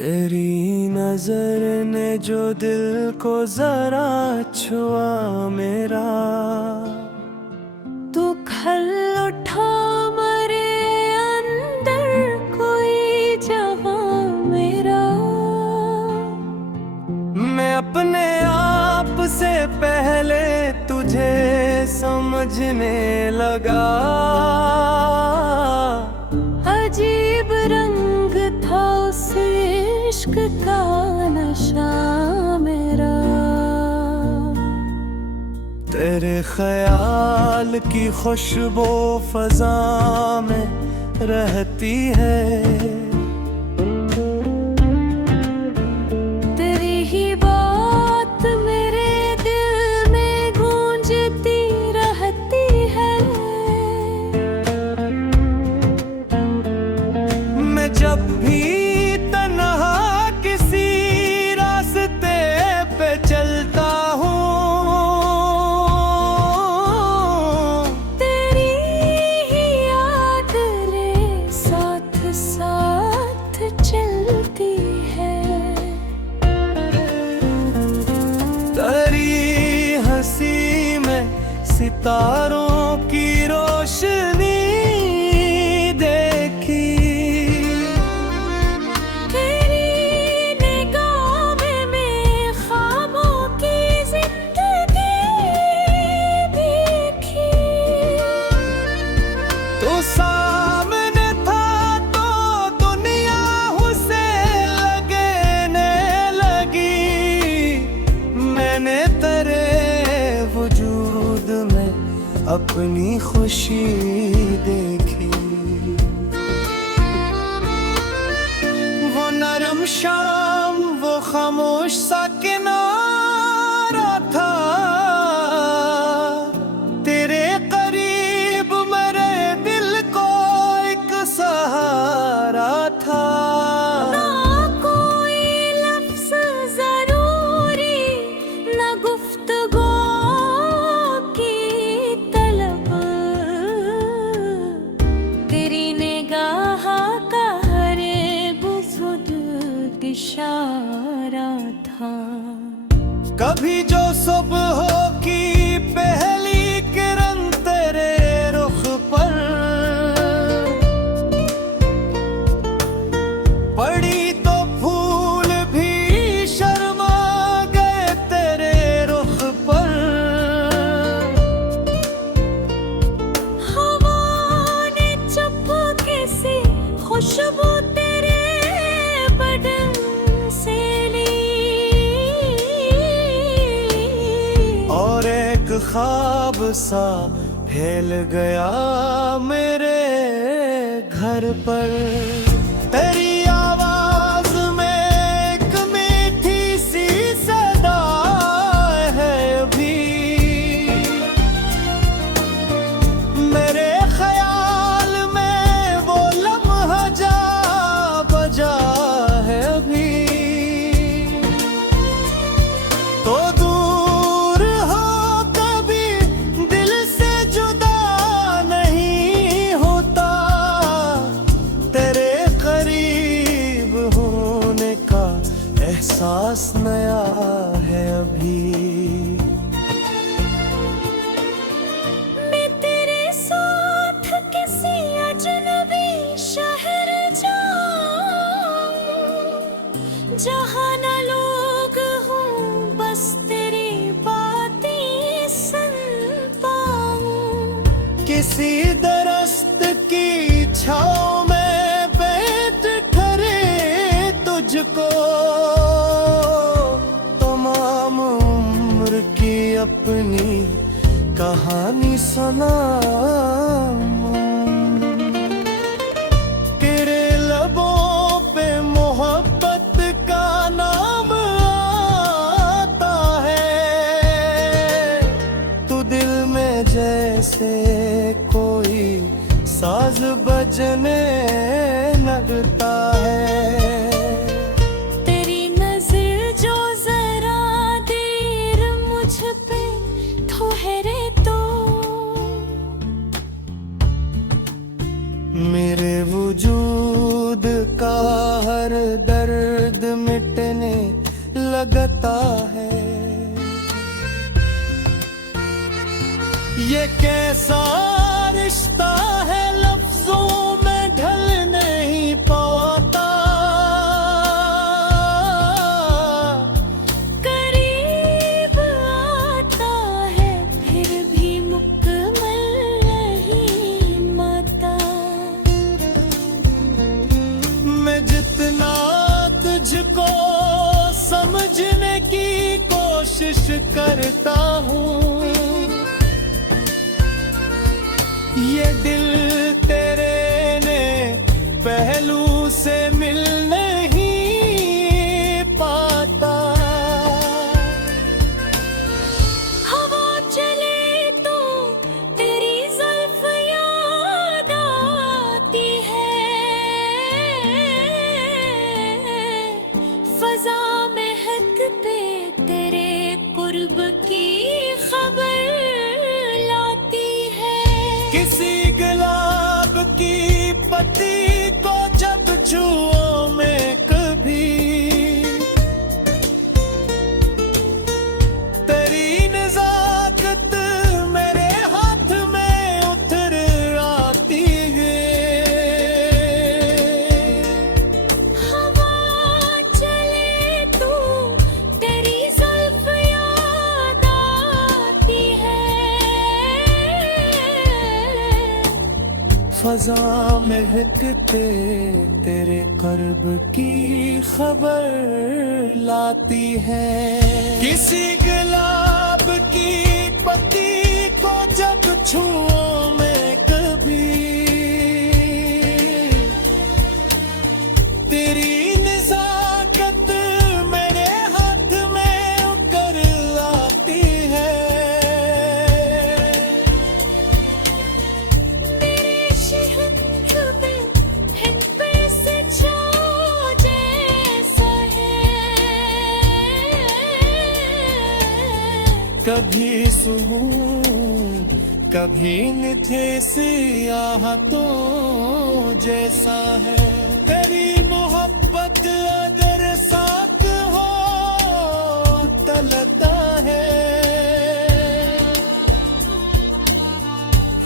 तेरी नजर ने जो दिल को जरा छुआ मेरा, तू खल उठा मरे अंदर कोई जहां मेरा। मैं अपने आप से पहले तुझे समझने लगा। अजीब रंग था उस इश्क का नशा मेरा। तेरे ख्याल की खुशबू फजा में रहती है। तेरी ही बात मेरे दिल में गूंजती रहती है। मैं जब भी तन्हा किसी रास्ते पे चलता हूँ, चलती है। तेरी हंसी में सितारों की रोशनी देखी। तेरी निगाह में ख्वाबों की जिंदगी देखी। तो सामने था तो दुनिया उसे लगने लगी। मैंने तेरे वजूद में अपनी खुशी देखी। वो नरम शाम, वो खामोश सा किनारा था। तेरे करीब मेरे दिल को एक सहारा था। ना कोई लफ्ज़ ज़रूरी, ना गुफ्तगू की तलब। तेरी निगाह का हर गुज़ुद इशारा था। कभी जो सुबह की पहली किरण तेरे रुख पर पड़ी तो फूल भी शर्मा गए तेरे रुख पर। हवा ने चुपके से खुशबू तेरे बदन से ली। और एक ख्वाब सा फैल गया मेरे घर पर। तेरी आवाज में एक मीठी सी सदा है अभी। मेरे ख्याल में वो लम्हा जा बजा है अभी। तो दूर हो कभी दिल से जुदा नहीं होता। तेरे करीब होने का एहसास नया है अभी। मैं तेरे साथ किसी अजनबी शहर जाऊं, जहाँ न लोग हों, बस तेरी बातें सुन पाऊं। किसी दरख्त की छाँव में बैठ ठहरे तुझको तमाम उम्र की अपनी कहानी सुनाऊं। तेरे लबों पे मोहब्बत का नाम आता है। तू दिल में जैसे कोई साज बजने लगता है। तेरी नजर जो जरा देर मुझ पे ठहरे तो मेरे वजूद का हर दर्द दर्द मिटने लगता है। ये कैसा रिश्ता है लफ्जों में ढल नहीं पाता। करीब आता है फिर भी मुकम्मल नहीं माता। मैं जितना तुझको समझने की कोशिश करता हूँ, ये दिल तेरे ने पहलू से मिल नहीं पाता। हवा चले तो तेरी जुल्फ याद आती है। फजा महकते तेरे कुर्ब की खबर लाती है। किसी गुलाब की पत्ती को जब छुओ मैं कभी, तेरी नज़ाकत मेरे हाथ में उतर आती है। हवा चले तो तेरी जुल्फ याद आती है। फजा महकते तेरे कर्ब की खबर लाती है। किसी गुलाब की पत्ती को जब छुओ मैं कभी, तेरी नज़ाकत मेरे हाथ में उतर आती है। तेरे शहद में हिंद पे से छाँव जैसा है। कभी सुकून कभी निथे सियाहतों जैसा है। तेरी मोहब्बत अगर साथ हो तलता है।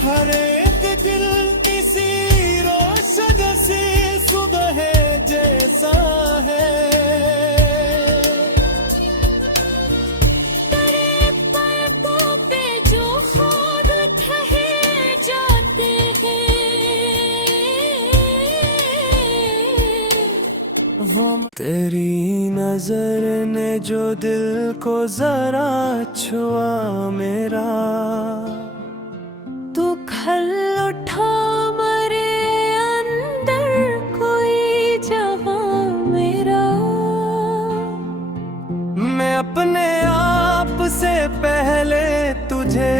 हर एक दिल किसी रोशन सी सुबह जैसा है। तेरे पैरों पे जो खाद ठहर जाते हैं। वो तेरी नजर ने जो दिल को जरा छुआ मेरा, तू खल उठा मरे अंदर कोई जहां मेरा। मैं अपने आप से पहले तुझे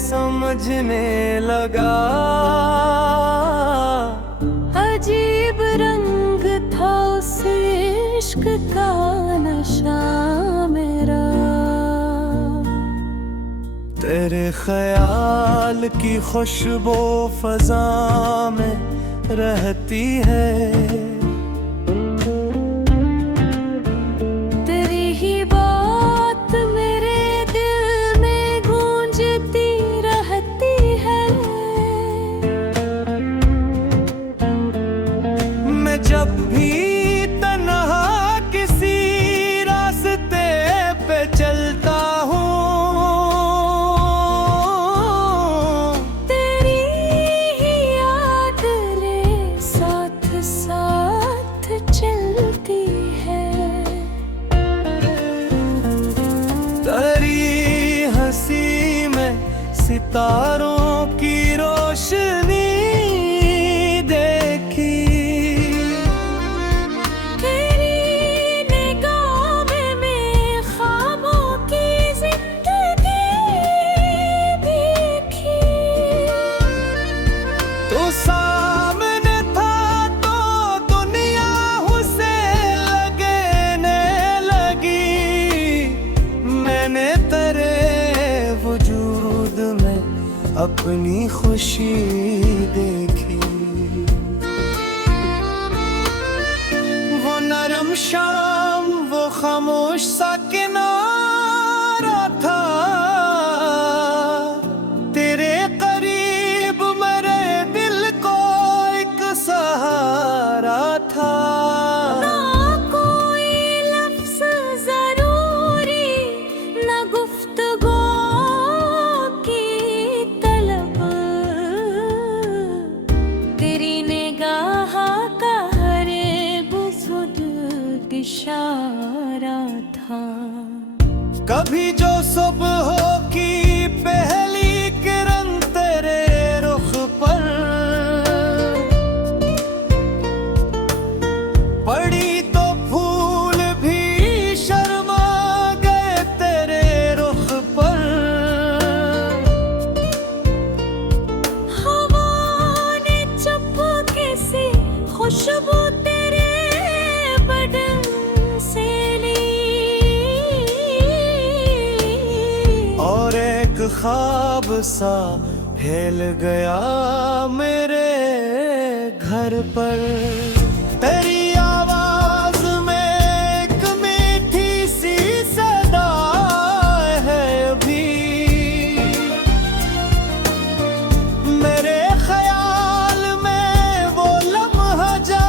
समझने लगा। अजीब रंग था उस इश्क का नशा मेरा। तेरे ख्याल की खुशबू फजा में रहती है। तेरी ही बात मेरे दिल में गूंजती रहती है। मैं जब भी तन्हा किसी रास्ते पे चलता हूँ, तेरी ही याद रे साथ साथ चलती है। तेरी हंसी में सितारों की रोशनी देखी। तेरी निगाह में ख्वाबों की जिंदगी देखी। तो सामने था तो दुनिया उसे लगने लगी। मैंने तेरे वजूद में अपनी खुशी देखी। वो नरम शाम खामोश सा किनारा था, तेरे करीब मेरे दिल को एक सहारा था। ना कोई लफ्ज़ ज़रूरी, ना गुफ्तगू की तलब, तेरी निगाह का हर बुज़ुर्ग इशारा था। कभी जो सुबह की पहली किरण तेरे रुख पर पड़ी तो फूल भी शर्मा गए तेरे रुख पर। हवा ने चुपके से खुशबू तेरे बदन से ली, और एक ख्वाब सा फैल गया मेरे घर पर। तेरी आवाज में एक मीठी सी सदा है अभी, मेरे ख्याल में वो लम्हा जा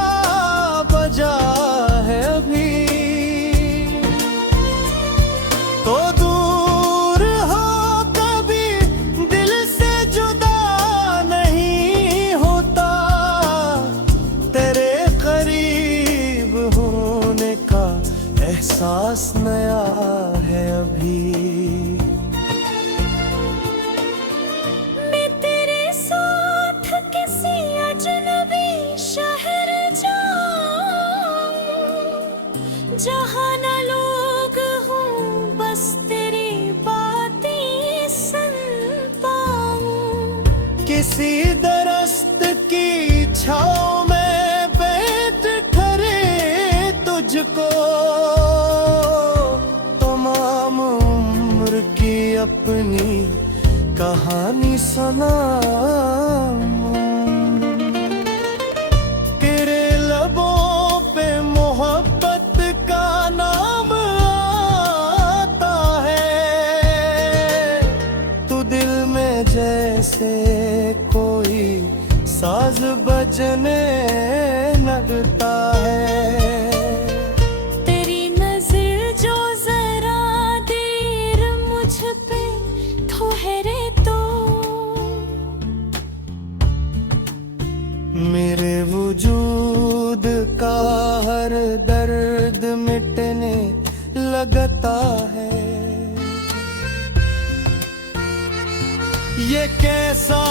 बजा है अभी। तो दूर हो कभी दिल से जुदा नहीं होता, तेरे करीब होने का एहसास नया है अभी। मैं तेरे साथ किसी अजनबी शहर जाऊं, जहाँ न लोग हों, बस तेरी बातें सुन पाऊं। किसी दरख्त की छाँव में बैठ ठहरे तुझको तमाम उम्र की अपनी कहानी सुनाऊं। तेरे लबों पे मोहब्बत का नाम आता है, तू दिल में जैसे कोई साज बजने लगता है। तेरी नजर जो जरा देर मुझ पे ठहरे तो मेरे वजूद का हर दर्द मिटने लगता है। ये कैसा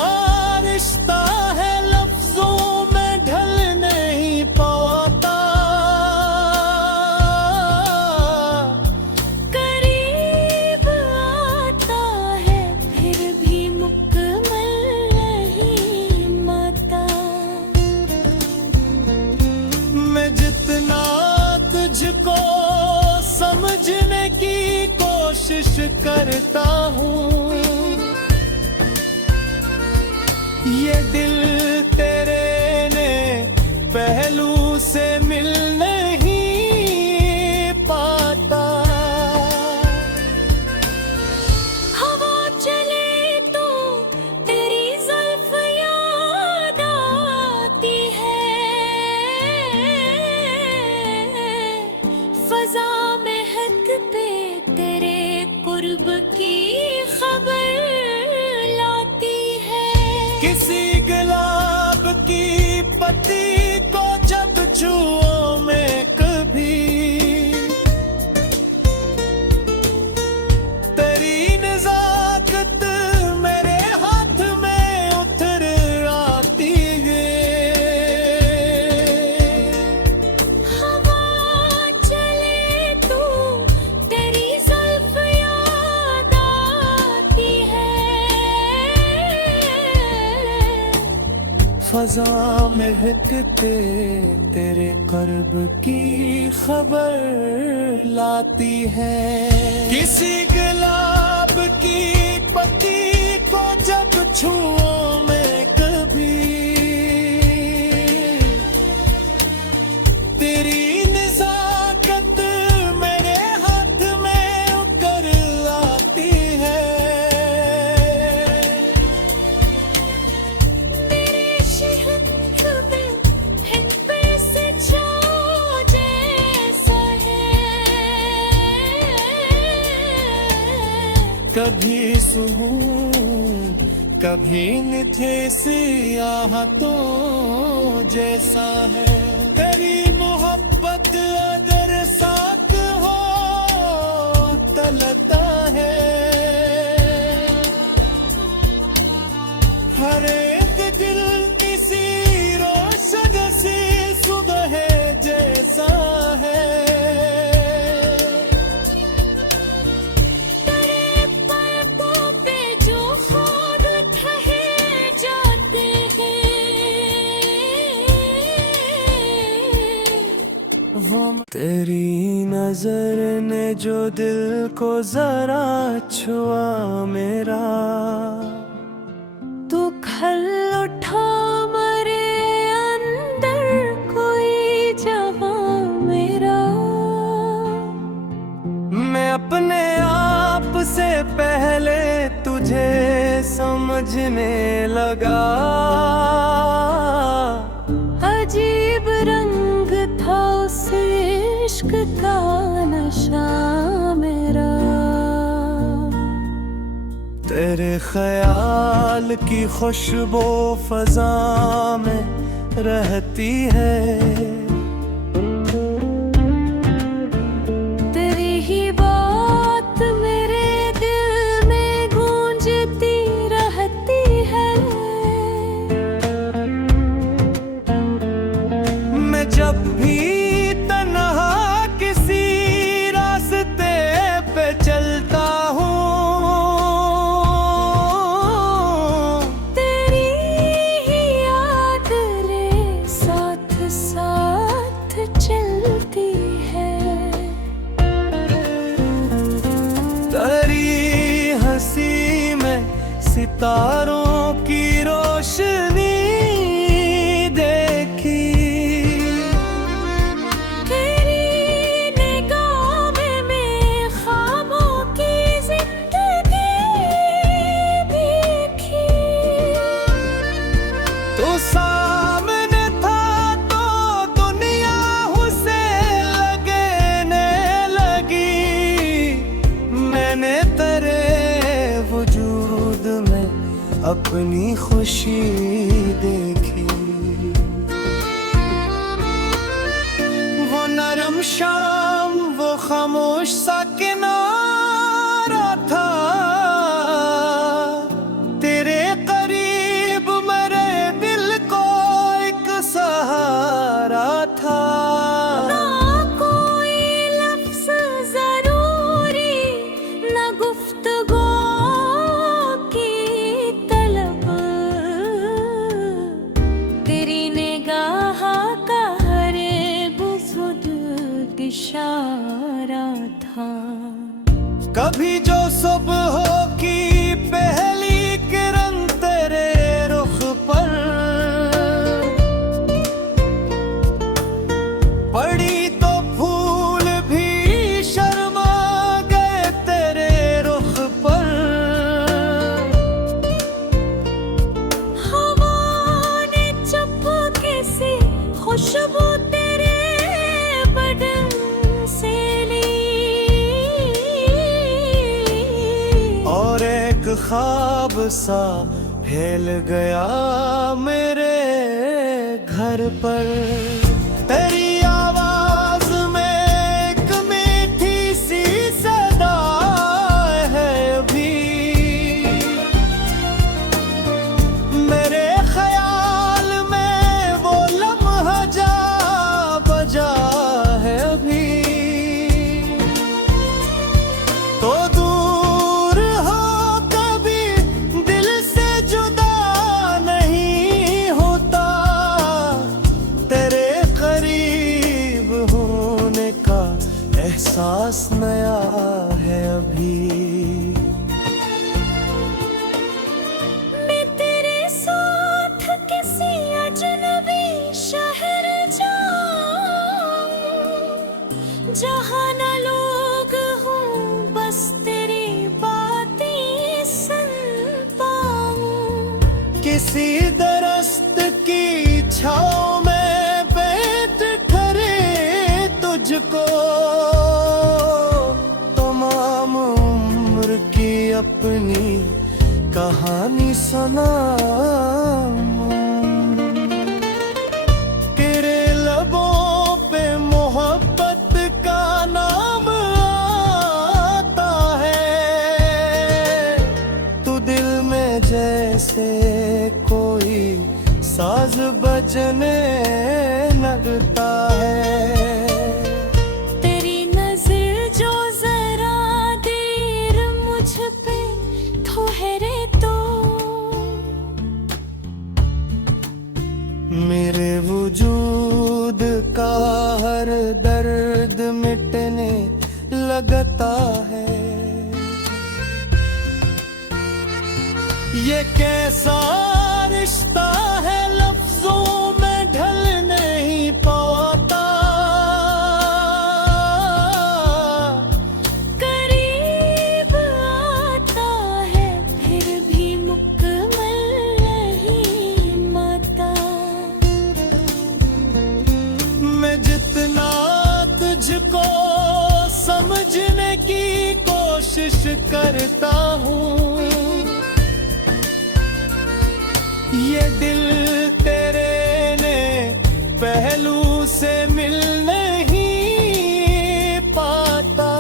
रिश्ता है लफ्जों में ढल नहीं पाता, करीब आता है फिर भी मुकम्मल नहीं माता। मैं जितना तुझको समझने की कोशिश करता हूँ, ये दिल तेरे ने पहलू से मिल नहीं पाता। हवा चले तो तेरी जुल्फ याद आती है, फजा महकते तेरे कुर्ब की खबर लाती है। किसी गुलाब की पत्ती को जब छुओ मैं कभी, तेरी नजाकत मेरे हाथ में उतर आती है। हवा चले तो तेरी जुल्फ याद आती है, फजा महकते तेरे कर्ब की खबर लाती है। किसी गुलाब की पत्ती को जब छुओ मैं कभी, तेरी नजाकत मेरे कभी सुकून कभी निठेस आहतों जैसा है। तेरी मोहब्बत अगर साथ हो तलता है। हर एक दिल किसी रोशन सी सुबह जैसा है। तेरे पलकों पे जो खुद ठहर जाते हैं, वो तेरी नजर ने जो दिल को जरा छुआ मेरा, तू खल उठा मरे अंदर कोई जवां मेरा। मैं अपने आप से पहले तुझे समझने लगा। अजीब रंग था उस इश्क का नशा मेरा। तेरे ख्याल की खुशबू फजा में रहती है। तेरी ही बात मेरे दिल में गूंजती रहती है। मैं जब भी तन्हा किसी रास्ते पे चलता हूँ, तेरी ही याद रे साथ साथ चलती है। तेरी हंसी में सितारों की रोशनी देखी। तेरी निगाह में ख्वाबों की जिंदगी देखी। तो सामने था तो दुनिया उसे लगने लगी। मैंने तेरे वजूद में अपनी खुशी देखी। वो नरम शाम वो खामोश सा किनारा था। तेरे करीब मेरे दिल को एक सहारा था। ना कोई लफ्ज़ ज़रूरी, ना गुफ्तगू की तलब। तेरी निगाह का हर गुज़र इशारा था। कभी जो सुबह की पहली किरण तेरे रुख पर पड़ी तो फूल भी शर्मा गए तेरे रुख पर। हवा ने चुपके से खुशबू तेरे बदन से ली। और एक ख्वाब सा फैल गया मेरे घर पर। तेरी आवाज में एक मीठी सी सदा है अभी। मेरे ख्याल में वो लम्हा जा बजा है अभी। तो दूर हो कभी दिल से जुदा नहीं होता। तेरे करीब होने का एहसास नया है अभी। मैं तेरे साथ किसी अजनबी शहर जाऊं, जहाँ न लोग हों बस तेरी बातें सुन पाऊं। किसी दरख्त की छाँव में बैठ ठहरे तुझको तमाम उम्र की अपनी कहानी सुनाऊं। तेरे लबों पे मोहब्बत का नाम आता है, तू दिल में जैसे कोई साज बजने लगता है। तेरी नजर जो जरा देर मुझ पे ठहरे तो मेरे वजूद का हर दर्द मिटने लगता है। ये कैसा रिश्ता है लफ्जों में ढल नहीं पाता। करीब आता है फिर भी मुकम्मल नहीं माता। मैं जितना तुझको समझने की कोशिश करता हूँ, ये दिल तेरे ने पहलू से मिल नहीं पाता।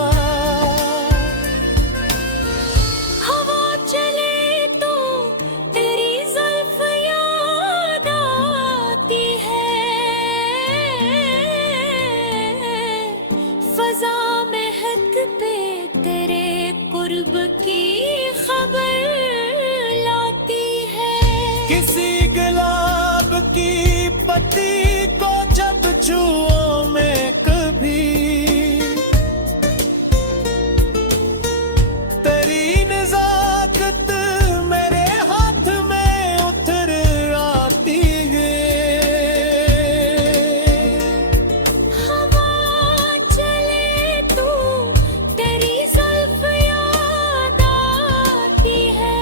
हवा चले तो तेरी जुल्फ याद आती है, फजा महकते तेरे कुर्ब की खबर लाती है। किसी गुलाब की पत्ती को जब छुओ मैं कभी, तेरी नजाकत मेरे हाथ में उतर आती है। हवा चले तो तेरी जुल्फ याद आती है,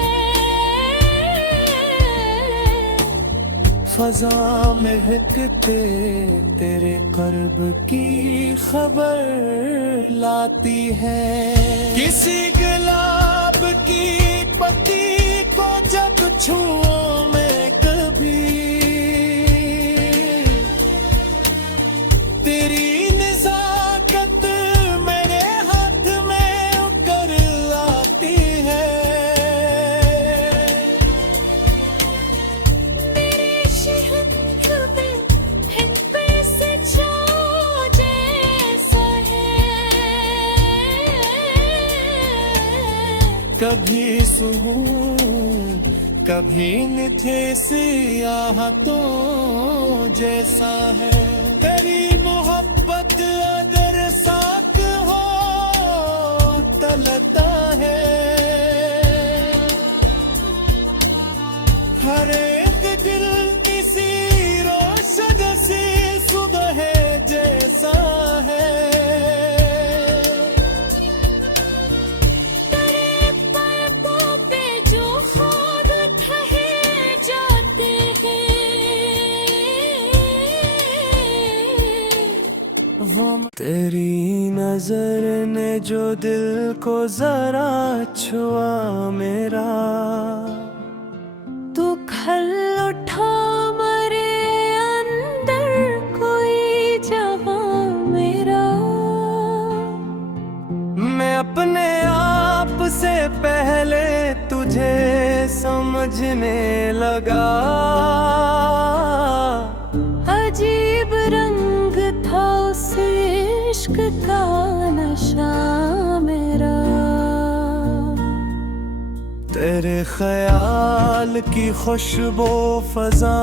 फजा महकते तेरे कर्ब की खबर लाती है। किसी गुलाब की पत्ती को जब छुओ मैं कभी, तेरी नजाकत मेरे हाथ में उतर आती है। मेरे शहर में हिंद पे से छाओ जैसा है, कभी सुकून कभी निठेस आहतों जैसा है। तेरी मोहब्बत अगर साथ हो तलता है, हर एक दिल किसी रोशन सी सुबह जैसा है। तेरे पलकों पे जो ख्वाब ठहर जाते हैं, वो तेरी नजर ने जो दिल को जरा छुआ मेरा, तू खल उठा मरे अंदर कोई जवां मेरा। मैं अपने आप से पहले तुझे समझने लगा। अजीब रंग था उस इश्क का नशा मेरा। तेरे ख्याल की खुशबू फजा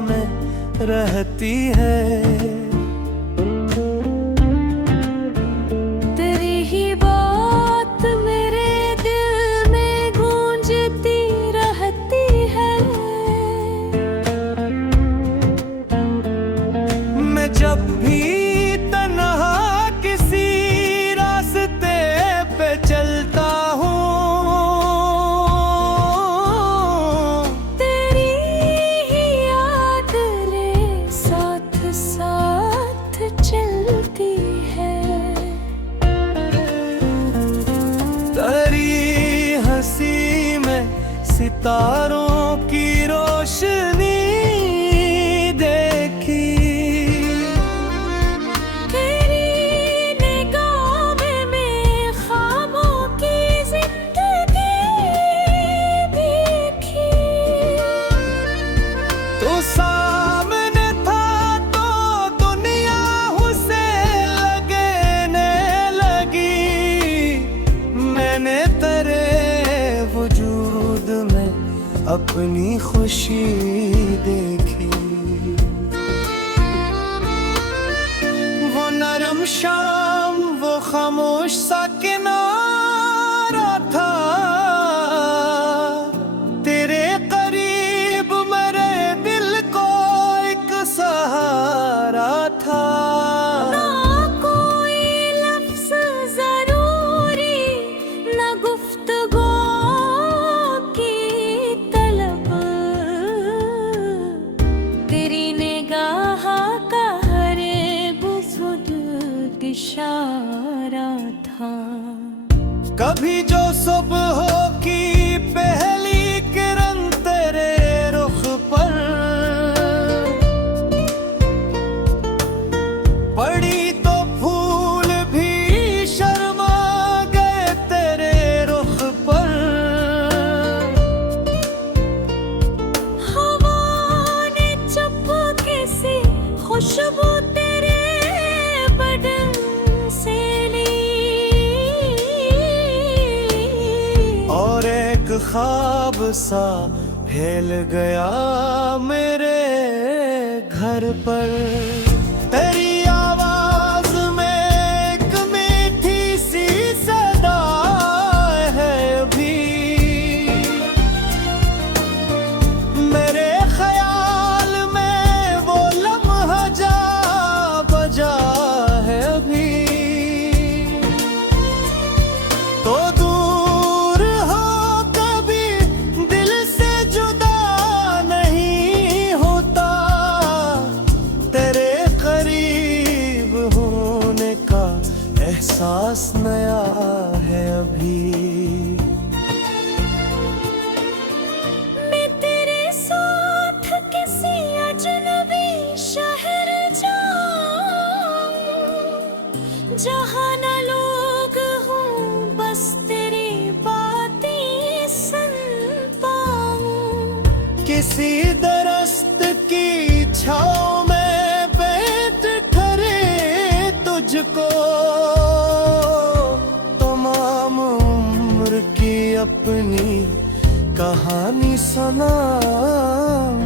में रहती है। तेरी ही बात मेरे दिल में गूंजती रहती है। मैं जब भी तन्हा किसी रास्ते पे चलता हूँ, तेरी ही याद रे साथ साथ तारों की रोशनी देखी। तेरी निगाह में ख्वाबों की जिंदगी देखी। तो सामने था तो दुनिया उसे लगने लगी। मैंने तेरे वजूद में अपनी खुशी देखी। वो नरम शाम, वो खामोश सा किनारा था। तेरे करीब मेरे दिल को एक सहारा था। ना कोई लफ्ज़ ज़रूरी, ना गुफ्तगू की तलब। तेरी निगाह का हर बुजुर्ग इशारा था। कभी जो सुबह की पहली किरण तेरे रुख पर पड़ी तो फूल भी शर्मा गए तेरे रुख पर। हवा ने चुपके से खुशबू तेरे बदन से ली। और एक ख्वाब सा फैल गया मेरे घर पर। तेरी आवाज में एक मीठी सी सदा है अभी। मेरे ख्याल में वो लम्हा जा बजा है अभी। तो दूर हो कभी दिल से जुदा नहीं होता। तेरे करीब होने का एहसास नया है अभी। मैं तेरे साथ किसी अजनबी शहर जाऊं, जहाँ न लोग हों, बस तेरी बातें सुन पाऊं। किसी दरख्त की छाँव में बैठ ठहरे तुझको तमाम उम्र की अपनी कहानी सुनाऊं।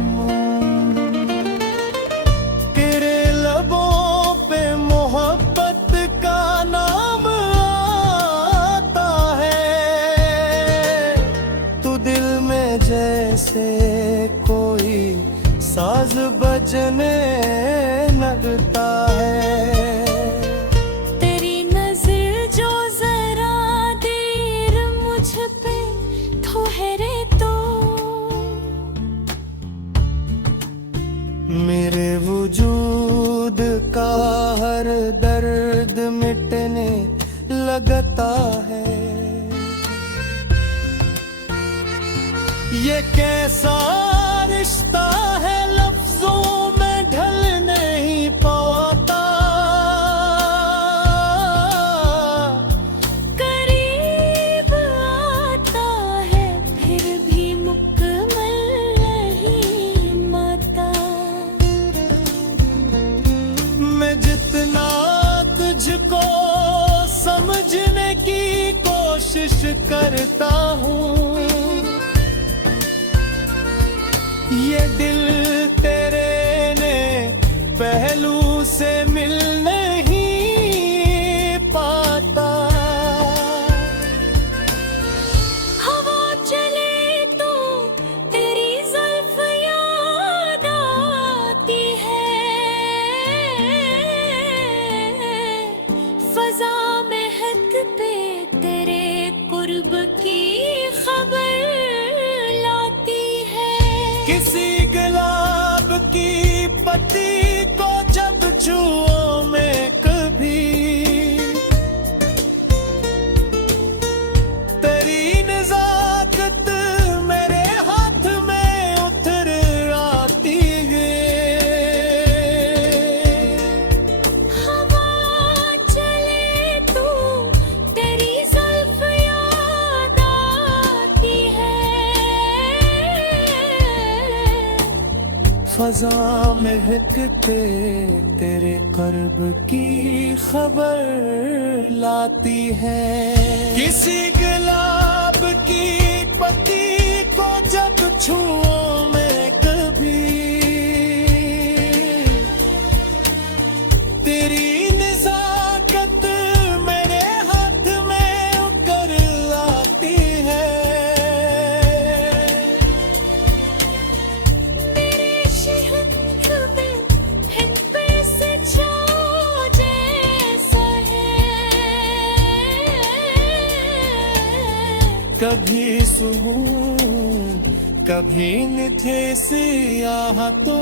तेरे लबों पे मोहब्बत का नाम आता है। तू दिल में जैसे कोई साज बजने लगता है। तेरी नजर जो जरा देर मुझ पे ठहरे तो मेरे वजूद का हर दर्द मिटने लगता है। ये कैसा रिश्ता है लफ्जों में ढल नहीं पाता। करीब आता है फिर भी मुकम्मल नहीं माता। मैं जितना तुझको समझने की कोशिश करता हूँ, ये दिल तेरे ने पहलू से मिल नहीं पाता। हवा चले तो तेरी जुल्फ याद आती है। फजा महक पे तेरे कुर्ब की खबर लाती है। किसी गुलाब की पत्ती को जब छुओ मैं कभी, तेरी नज़ाकत मेरे फजा महकते तेरे कर्ब की खबर लाती है। किसी गुलाब की पत्ती को जब छूओ मैं कभी, तेरी नज़ाकत मेरे हाथ में उतर आती है। मेरे शहद में हिन पे से छाओ जैसा है, कभी सुकून कभी निथे सियाह तो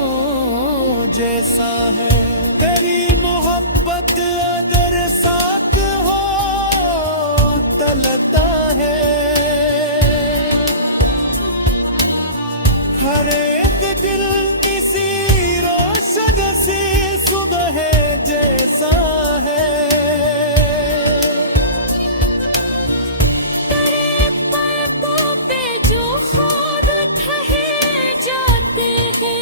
जैसा है। तेरी मोहब्बत अगर साथ हो तलता है, हर एक दिल किसी रोशन सी सुबह जैसा है। तेरे पैरों पे जो खुद ठहर जाते हैं,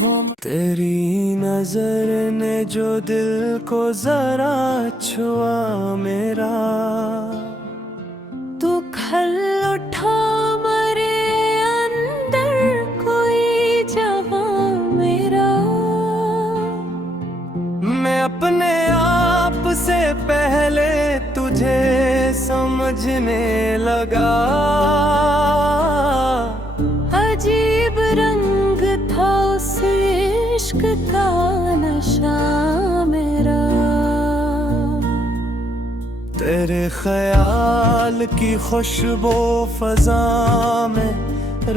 वो तेरी नजर ने जो दिल को जरा छुआ मेरा, तू खल उठा मरे अंदर कोई जहां मेरा। मैं अपने आप से पहले तुझे समझने लगा। अजीब रंग था उस इश्क का नशा मेरा। तेरे ख्याल की खुशबू फजा में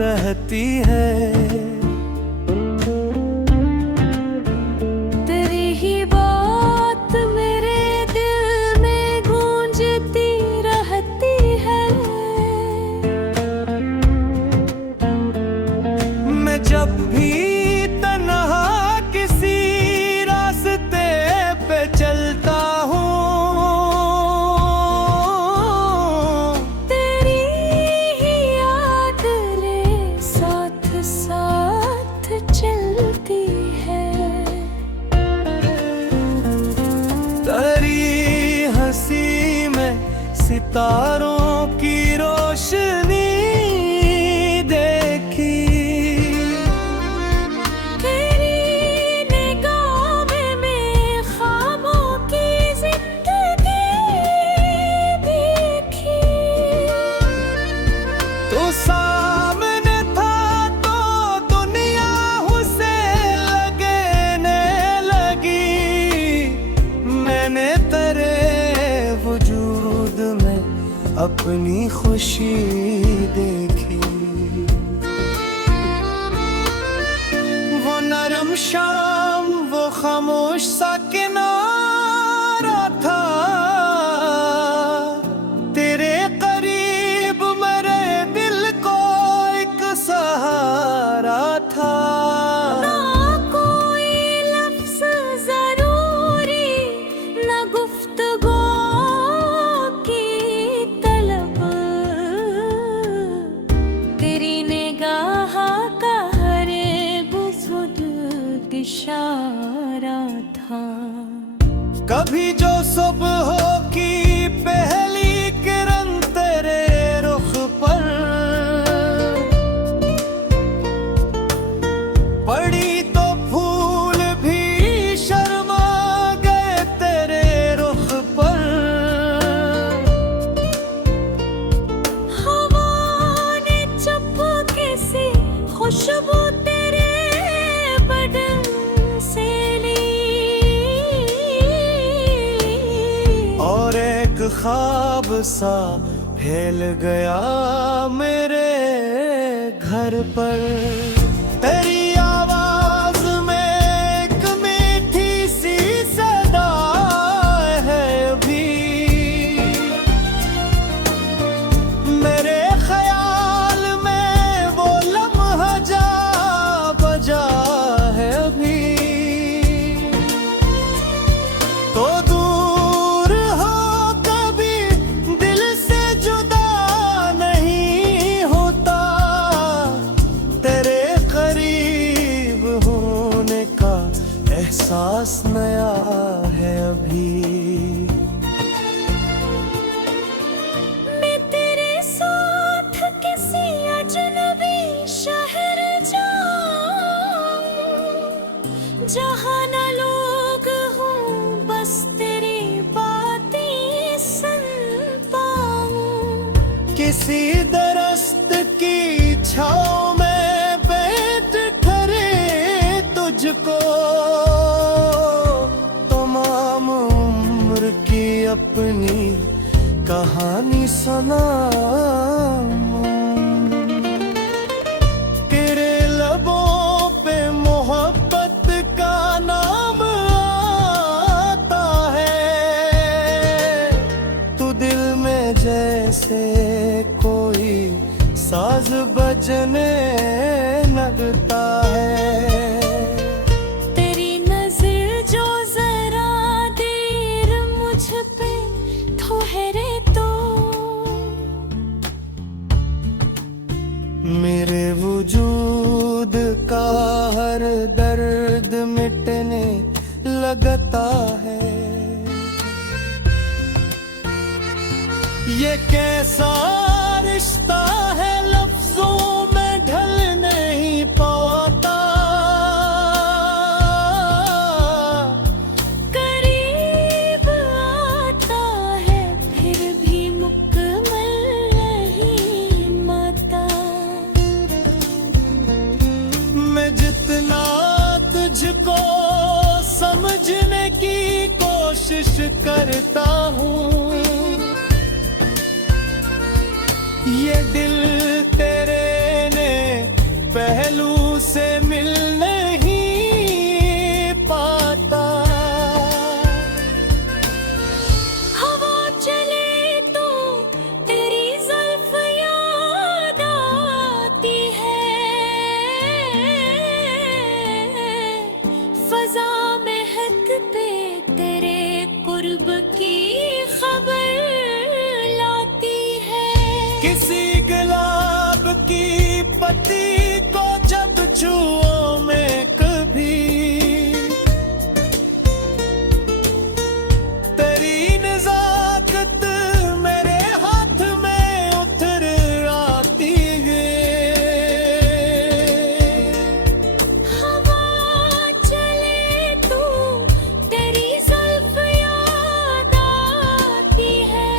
रहती है। तेरी ही बात मेरे दिल में गूंजती रहती है। मैं जब भी तन्हा किसी रास्ते पे चलता हूँ, तेरी ही याद रे साथ साथ चलती है। तेरी हंसी में सितारों की रोशनी देखी। तेरी निगाह में ख्वाबों की जिंदगी देखी। तो सामने था तो दुनिया उसे लगने लगी। मैंने तेरे वजूद में अपनी खुशी देखी। वो नरम शाम, वो खामोश सा किनारा था, तेरे करीब मेरे दिल को एक सहारा था। ना कोई लफ्ज़ ज़रूरी, ना गुफ्तगू की तलब, तेरी निगाह का हर बुज़ुर्ग इशारा था। कभी जो सुबह की पहली किरण तेरे रुख पर पड़ी तो फूल भी शर्मा गए तेरे रुख पर। हवा ने चुपके से खुशबू तेरे बदन से ली, और एक ख्वाब सा फैल गया मेरे घर पर। तेरी आवाज में एक मीठी सी सदा है अभी। मेरे ख्याल में वो लम्हा जा बजा है अभी। तो दूर हो कभी दिल से जुदा नहीं होता। नया है अभी। मैं तेरे साथ किसी अजनबी शहर जाऊं, जहां न लोग हों, बस तेरी बातें सुन पाऊं। किसी दरख्त की छाँव में बैठ खरे तुझको तमाम उम्र की अपनी कहानी सुनाऊं। तेरे लबों पे मोहब्बत का नाम आता है, तू दिल में जैसे कोई साज बजने लगता है। तेरी नजर जो जरा देर मुझ पे ठहरे तो मेरे वजूद का हर दर्द मिटने लगता है। ये कैसा रिश्ता है लफ्जों में ढल नहीं पाता। करीब आता है फिर भी मुकम्मल नहीं माता। मैं जितना तुझको समझने की कोशिश करता हूँ, ये दिल तेरे ने पहलू से मिल नहीं पाता। हवा चले तो तेरी जुल्फ याद आती है, फजा महकते तेरे कुर्ब की खबर लाती है। किसी गुलाब की पत्ती को जब छुओ मैं कभी, तेरी नजाकत मेरे हाथ में उतर आती है। हवा चले तो तेरी जुल्फ याद आती है,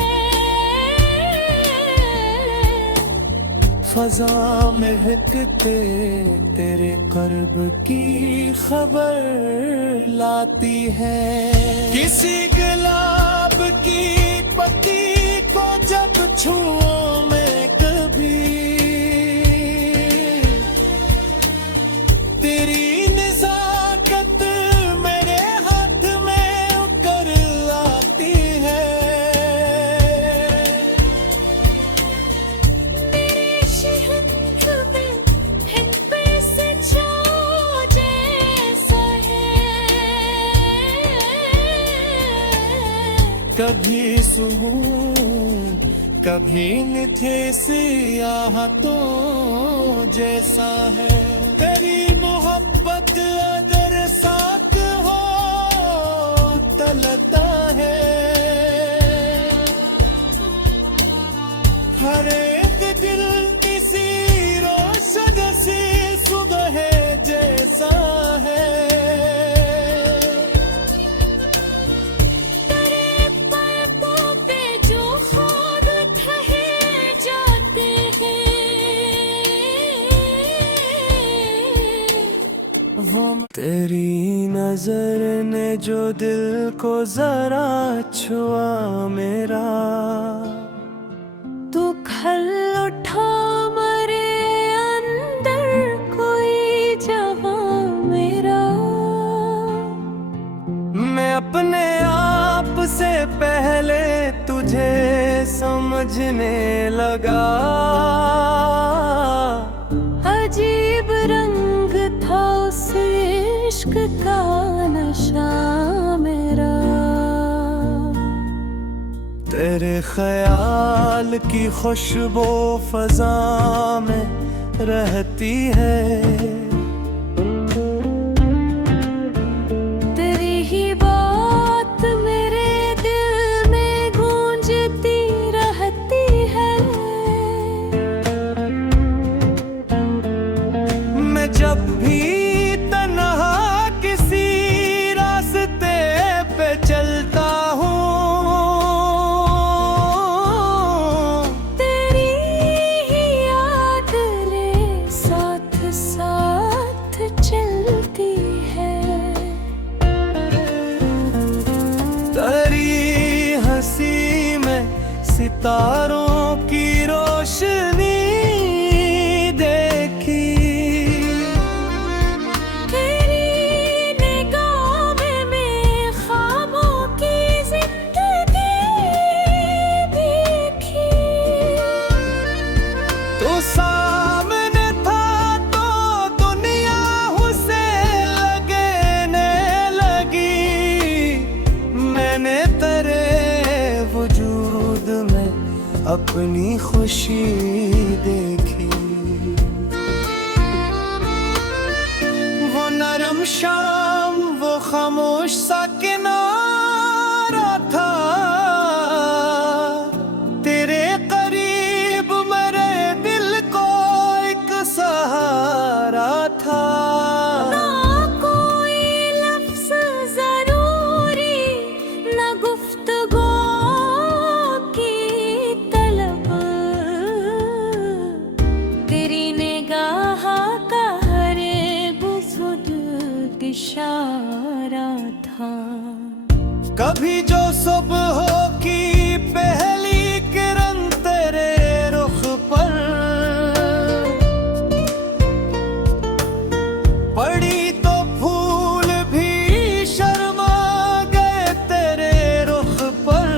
फजा महकते तेरे कर्ब की खबर लाती है। किसी गुलाब की पत्ती को जब छुओ मैं कभी, तेरी नजाकत मेरे हाथ में उतर आती है। मेरे शहद में हिन पे से छाँव जैसा है, कभी सुकून कभी निथे सियाहतों जैसा है। तेरी मोहब्बत अगर साथ हो तलता है, हर एक दिल किसी रोशन सी सुबह जैसा है। तेरे पैरों पे जो खाद ठहे जाते हैं, वो तेरी नजर ने जो दिल को जरा छुआ मेरा, तू खल उठा मरे अंदर कोई जहां मेरा। मैं अपने आप से पहले तुझे समझने लगा। अजीब रंग था उस इश्क का नशा मेरा। तेरे ख्याल की खुशबू फजा में रहती है, तेरी ही तारों की रोशनी देखी। तेरी निगाह में ख्वाबों की जिंदगी देखी। तो सामने था तो दुनिया उसे लगने लगी। मैंने तेरे वजूद में अपनी खुशी देखी। वो नरम शाम, वो खामोश सा किनारा था। तेरे करीब मेरे दिल को एक सहारा था। ना कोई लफ्ज़ ज़रूरी, ना गुफ्तगू की तलब। तेरी निगाह का हर बुज़ुर्ग इशारा था। कभी जो सुबह की पहली किरण तेरे रुख पर पड़ी तो फूल भी शर्मा गए तेरे रुख पर।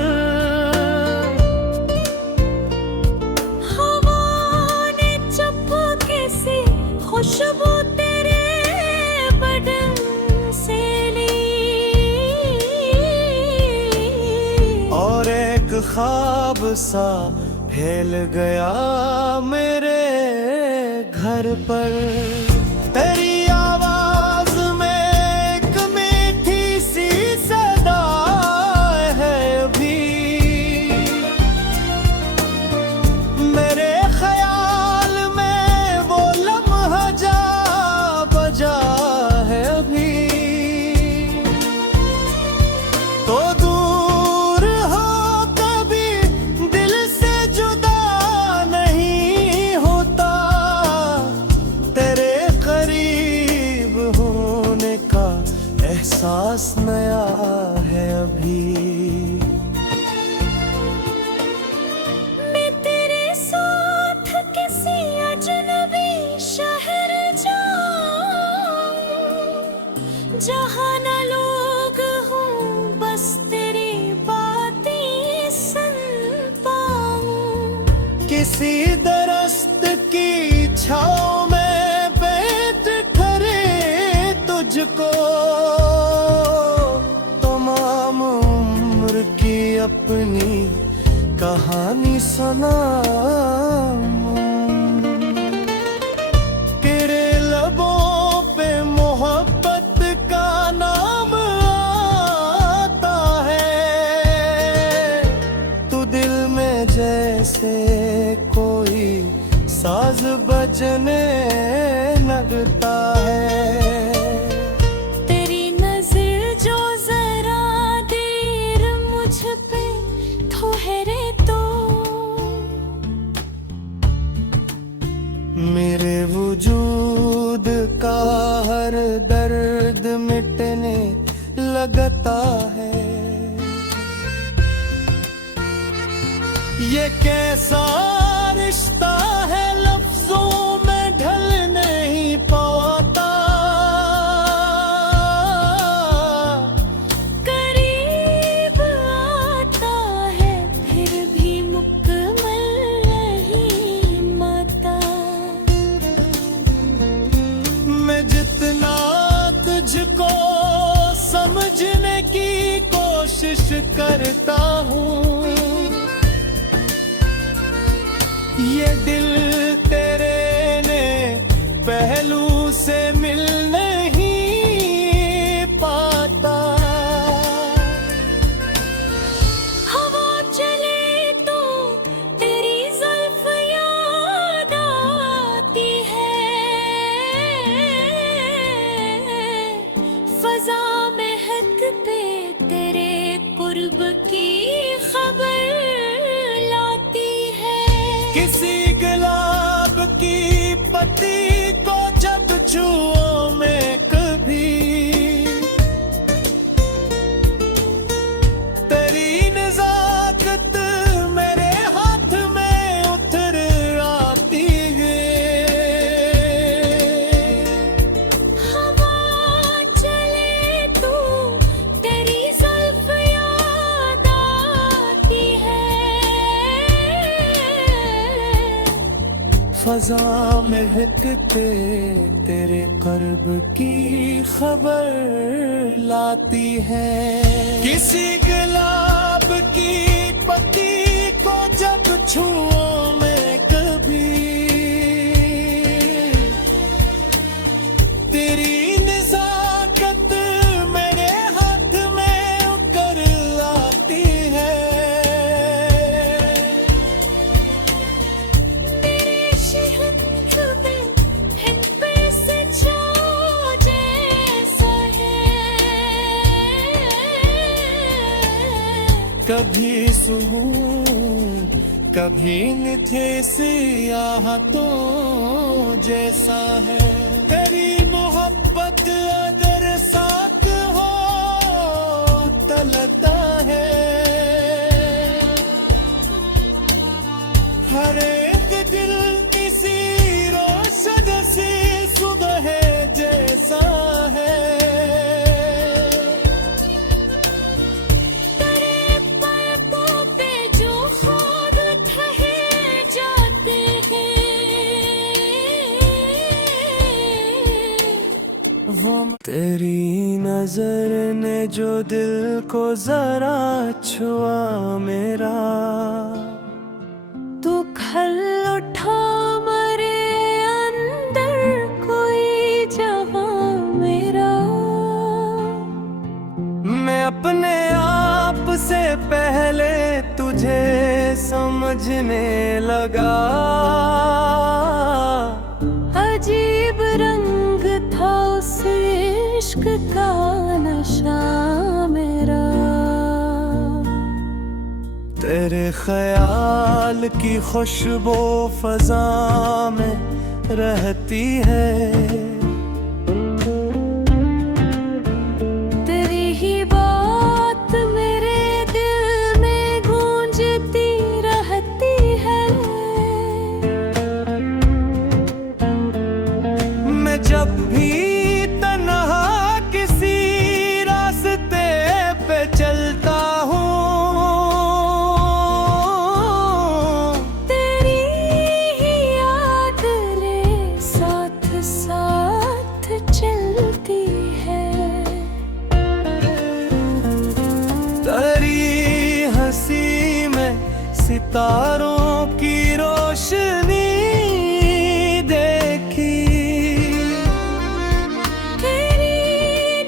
हवा ने चुपके से खुशबू तेरे बदन से ली। और एक ख्वाब सा फैल गया मेरे घर पर। तेरी आवाज में एक मीठी सी सदा है अभी। मेरे ख्याल में वो लम्हा जा बजा है अभी। तो दूर हो कभी दिल से जुदा नहीं होता। तेरे करीब होने का एहसास नया है अभी। मैं तेरे साथ किसी अजनबी शहर जाऊं, जहाँ न लोग हों, बस तेरी बातें सुन पाऊं। किसी दरख्त की छाँव में बैठ ठहरे तुझको तमाम उम्र की अपनी कहानी सुनाऊं। तेरे लबों पे मोहब्बत का नाम आता है। तू दिल में जैसे कोई साज बजने लगता है। तेरी नजर जो जरा देर मुझ पे ठहरे तो मेरे वजूद का हर दर्द मिटने लगता है। ये कैसा रिश्ता है लफ्जों में ढल नहीं पाता। करीब आता है फिर भी मुकम्मल नहीं माता। मैं जितना तुझको समझने की कोशिश करता हूँ, ये दिल तेरे ने पहलू से मिल नहीं पाता। हवा चले तो तेरी जुल्फ याद आती है। फजा महकते तेरे कुर्ब की खबर लाती है। किसी गुलाब की फजा महकते तेरे कर्ब की खबर लाती है। किसी गुलाब की पत्ती को जब छूओ मैं कभी, तेरी नज़ाकत मेरे हाथ में उतर आती है। मेरे शहर में हिंद पे से छाओ जैसा है, कभी सुकून कभी निथे सियाहतों जैसा है। तेरी मोहब्बत अगर साथ हो तलता है, हर एक दिल किसी रोशन सी सुबह जैसा है। तेरे पैरों पे जो खुद ठहर जाते हैं, वो तेरी नजर ने जो दिल को जरा छुआ मेरा, तू खल उठा मरे अंदर कोई जहां मेरा। मैं अपने आप से पहले तुझे समझने लगा। अजीब रंग था उस इश्क का नशा मेरा। तेरे ख्याल की खुशबू फजा में रहती है। तेरी ही बात मेरे दिल में गूंजती रहती है। मैं जब भी तन्हा किसी रास्ते पे चलता हूँ, तेरी ही याद रे साथ साथ चलती है। तेरी हंसी में सितारों की रोशनी देखी। तेरी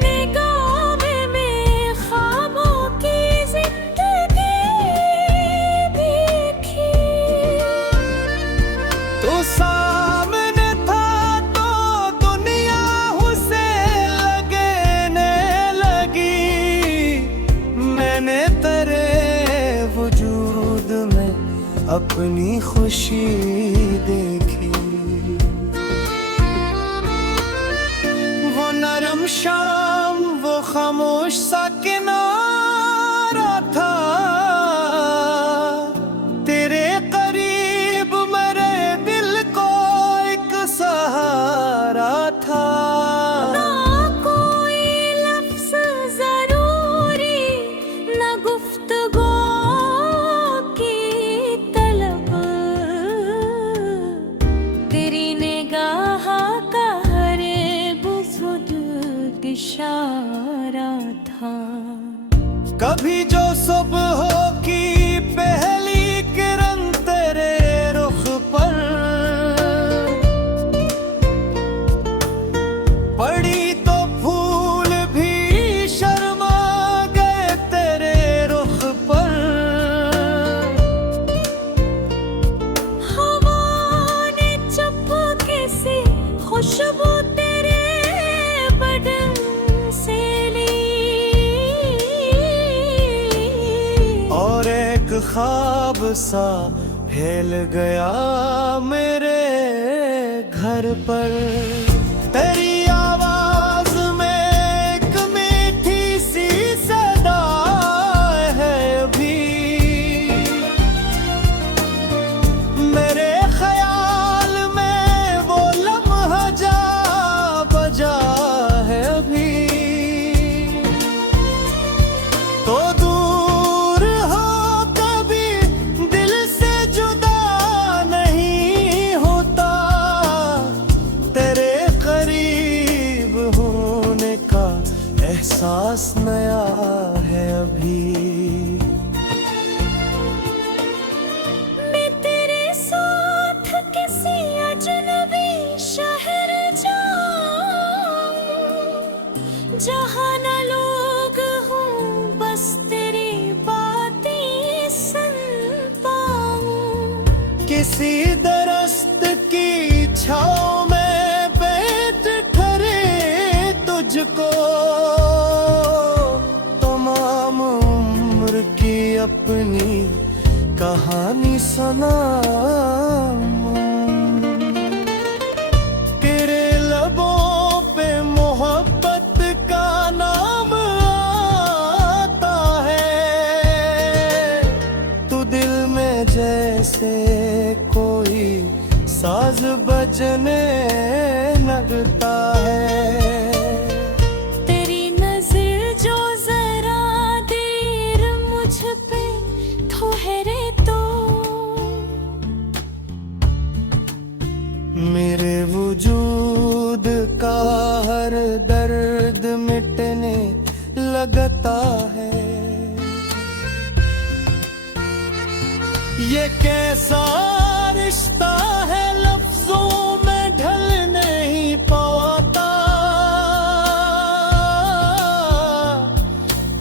निगाह में ख्वाबों की जिंदगी देखी। तो सामने था तो दुनिया उसे लगने लगी। मैंने तेरे वजूद में अपनी खुशी देखी। वो नरम शाम वो खामोश सा किनारा था, तेरे करीब मेरे दिल को एक सहारा था। ना कोई लफ्ज़ ज़रूरी, ना गुफ्तगू की तलब। तेरी निगाह का हर बुजुर्ग इशारा था। कभी जो सुबह की पहली किरण तेरे रुख पर पड़ी तो फूल भी शर्मा गए तेरे रुख पर। हवा ने चुपके से खुशबू तेरे बदन से ली, और एक ख्वाब सा फैल गया मेरे घर पर। तेरी आवाज में एक मीठी सी सदा है अभी। मेरे ख्याल में वो लम्हा जा बजा है अभी। तो दूर हो कभी दिल से जुदा नहीं होता। किसी दरख्त की छाँव में बैठ ठहरे तुझको तमाम उम्र की अपनी कहानी सुनाऊं। तेरे लबों पे मोहब्बत का नाम आता है, तू दिल में जैसे कोई साज बजने लगता है। तेरी नजर जो जरा देर मुझ पे ठहरे तो मेरे वजूद का हर दर्द मिटने लगता है। ये कैसा रिश्ता है लफ्जों में ढल नहीं पाता।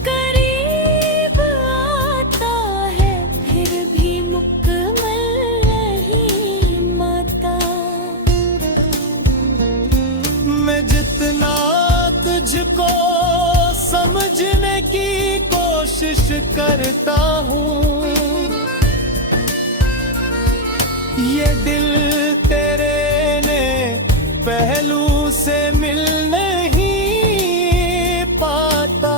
करीब आता है फिर भी मुकम्मल नहीं माता। मैं जितना तुझको समझने की कोशिश करता हूँ, ये दिल तेरे ने पहलू से मिल नहीं पाता।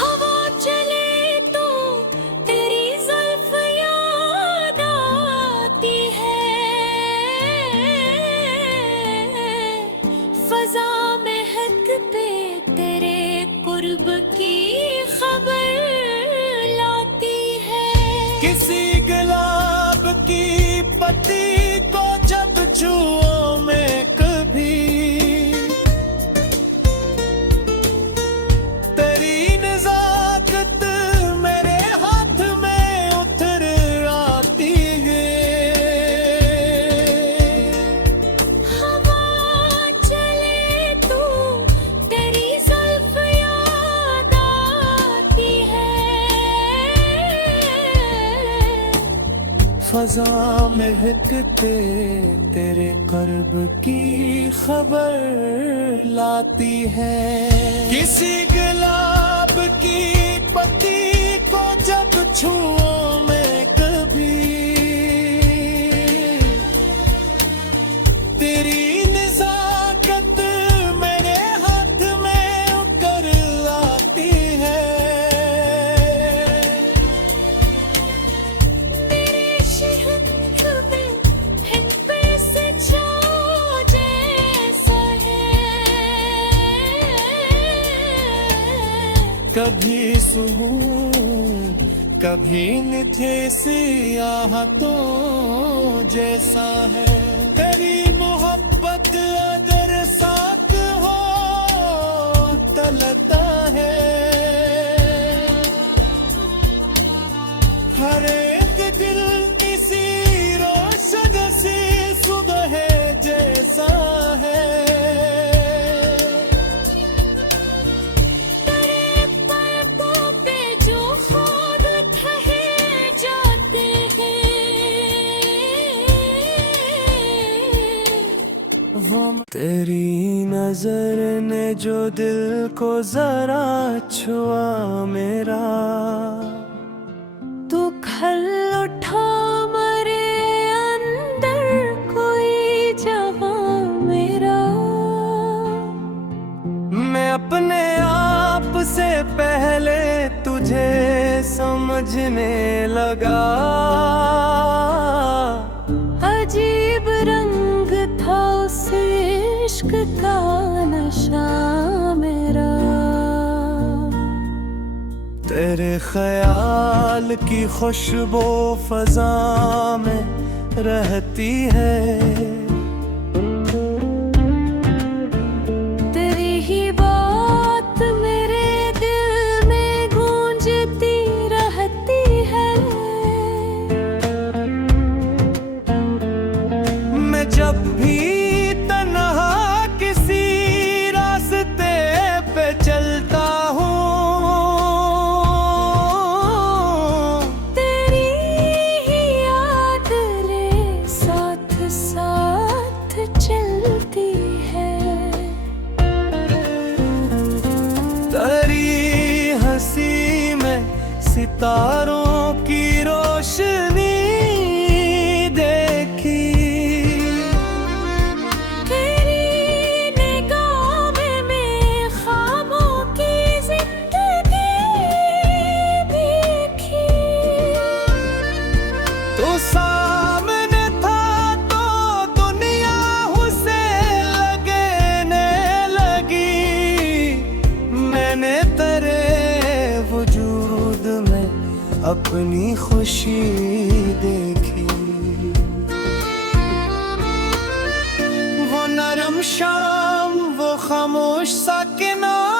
हवा चले तो तेरी जुल्फ याद आती है। फजा महकते तेरे कुर्ब की खबर लाती है। किसी गुलाब की पत्ती को जब छुओ मैं कभी, तेरी नज़ाकत मेरे हाथ में उतर आती है। हवा चले तो तेरी जुल्फ याद आती है। फजा महकते तेरे कर्ब की खबर लाती है। किसी गुलाब की पत्ती को जब छुओ मैं कभी, तेरी नज़ाकत मेरे हाथ में उतर आती है। तेरे शिहक में हिन पे से छाँव जैसा है। कभी सुकून कभी निथे सियाहतों जैसा है। तेरी मोहब्बत अगर साथ हो तलता है। हर एक दिल किसी रोशन सी सुबह जैसा है। तेरे पलकों पे जो ख्वाब ठहर जाते हैं, वो तेरी नजर ने जो दिल को जरा छुआ मेरा, तू खल उठा मरे अंदर कोई जवां मेरा। मैं अपने आप से पहले तुझे समझने लगा। अजीब रंग था उस इश्क का नशा मेरा। तेरे ख्याल की खुशबू फजा में रहती है। तेरी ही बात मेरे दिल में गूंजती रहती है। मैं जब भी तन्हा किसी रास्ते पे चलता हूँ, तेरी सितारों की रोशनी देखी। तेरी निगाहों में ख्वाबों की जिंदगी देखी। तो सामने था तो दुनिया उसे लगने लगी। मैंने तेरे वजूद में अपनी खुशी देखी। वो नरम शाम, वो खामोश सा किनारा,